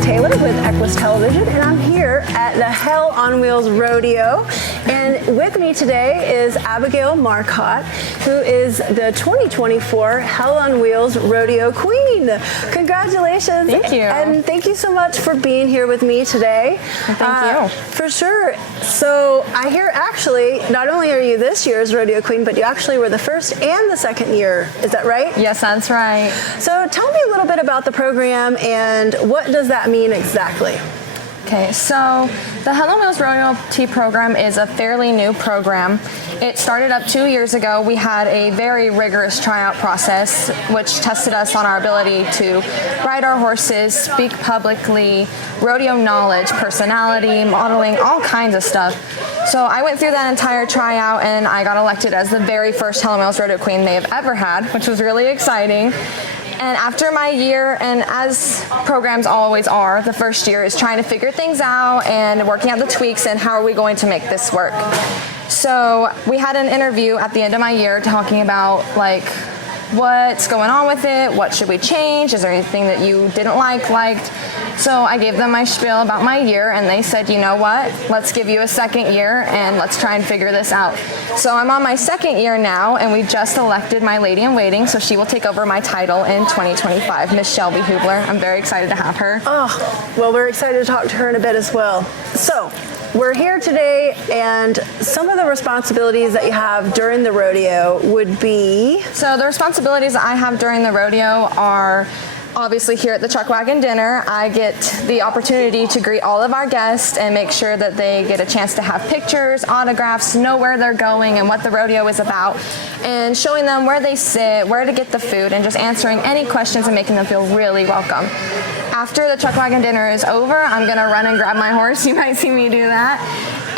Jacqueline Taylor with EQUUS Television, and I'm here at the Hell on Wheels Rodeo. And with me today is Abigail Marcott, who is the 2024 Hell on Wheels Rodeo Queen. Congratulations. Thank you. And thank you so much for being here with me today. Thank you. For sure. So I hear actually, not only are you this year's Rodeo Queen, but you actually were the first and the second year. Is that right? Yes, that's right. So tell me a little bit about the program and what does that mean exactly? Okay, so the Hell on Wheels Rodeo T program is a fairly new program. It started up 2 years ago. We had a very rigorous tryout process, which tested us on our ability to ride our horses, speak publicly, rodeo knowledge, personality, modeling, all kinds of stuff. So I went through that entire tryout and I got elected as the very first Hell on Wheels Rodeo Queen they have ever had, which was really exciting. And after my year, and as programs always are, the first year is trying to figure things out and working out the tweaks and how are we going to make this work. So we had an interview at the end of my year talking about like what's going on with it, what should we change, is there anything that you didn't liked. So I gave them my spiel about my year and they said, you know what, let's give you a second year and let's try and figure this out. So I'm on my second year now and we just elected my lady in waiting, so she will take over my title in 2025, Miss Shelby Hubler. I'm very excited to have her. Oh, well, we're excited to talk to her in a bit as well. So we're here today, and some of the responsibilities that you have during the rodeo would be? So the responsibilities that I have during the rodeo are obviously here at the Truck Wagon Dinner. I get the opportunity to greet all of our guests and make sure that they get a chance to have pictures, autographs, know where they're going and what the rodeo is about, and showing them where they sit, where to get the food, and just answering any questions and making them feel really welcome. After the Truck Wagon Dinner is over, I'm gonna run and grab my horse. You might see me do that.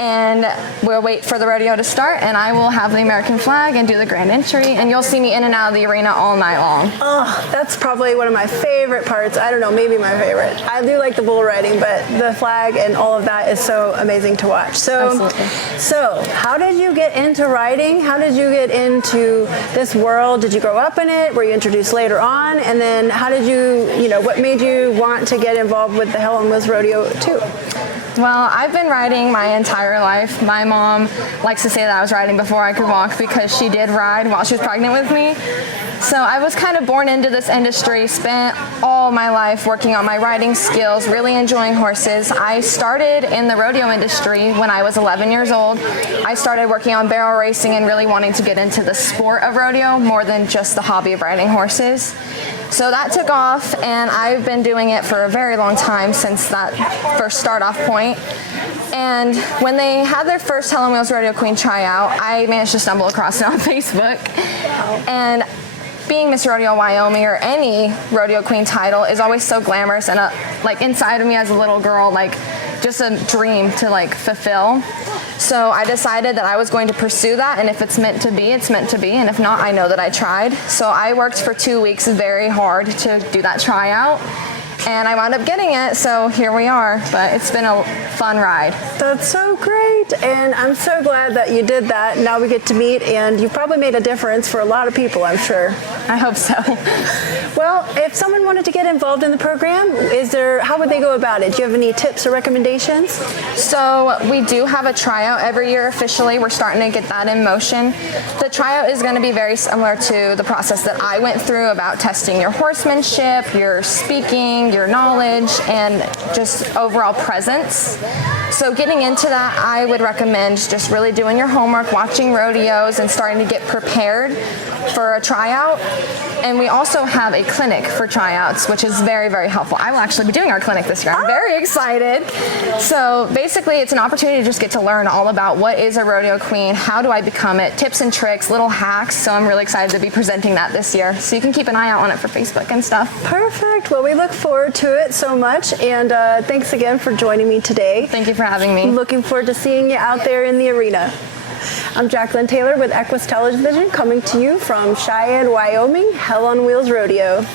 And we'll wait for the rodeo to start and I will have the American flag and do the grand entry, and you'll see me in and out of the arena all night long. Oh, that's probably one of my favorite parts. I don't know, maybe my favorite. I do like the bull riding, but the flag and all of that is so amazing to watch. So how did you get into riding? How did you get into this world? Did you grow up in it? Were you introduced later on? And then how did what made you want to get involved with the Hell on Wheels Rodeo too? Well, I've been riding my entire life. My mom likes to say that I was riding before I could walk because she did ride while she was pregnant with me. So I was kind of born into this industry, spent all my life working on my riding skills, really enjoying horses. I started in the rodeo industry when I was 11 years old. I started working on barrel racing and really wanting to get into the sport of rodeo more than just the hobby of riding horses. So that took off and I've been doing it for a very long time since that first start off point. And when they had their first Hell on Wheels Rodeo Queen tryout, I managed to stumble across it on Facebook. And being Miss Rodeo Wyoming or any Rodeo Queen title is always so glamorous and like inside of me as a little girl, like just a dream to like fulfill. So I decided that I was going to pursue that, and if it's meant to be, it's meant to be, and if not, I know that I tried. So I worked for 2 weeks very hard to do that tryout, and I wound up getting it, so here we are. But it's been a fun ride. That's so great, and I'm so glad that you did that. Now we get to meet, and you probably made a difference for a lot of people, I'm sure. I hope so. Well, if someone wanted to get involved in the program, how would they go about it? Do you have any tips or recommendations? So we do have a tryout every year officially. We're starting to get that in motion. The tryout is going to be very similar to the process that I went through about testing your horsemanship, your speaking, your knowledge, and just overall presence. So getting into that, I would recommend just really doing your homework, watching rodeos, and starting to get prepared for a tryout. And we also have a clinic for tryouts, which is very, very helpful. I will actually be doing our clinic this year. I'm very excited. So basically, it's an opportunity to just get to learn all about what is a rodeo queen, how do I become it, tips and tricks, little hacks. So I'm really excited to be presenting that this year. So you can keep an eye out on it for Facebook and stuff. Perfect. Well, we look forward to it so much. And thanks again for joining me today. Thank you for having me. Looking forward to seeing you out there in the arena. I'm Jacqueline Taylor with EQUUS Television, coming to you from Cheyenne, Wyoming, Hell on Wheels Rodeo.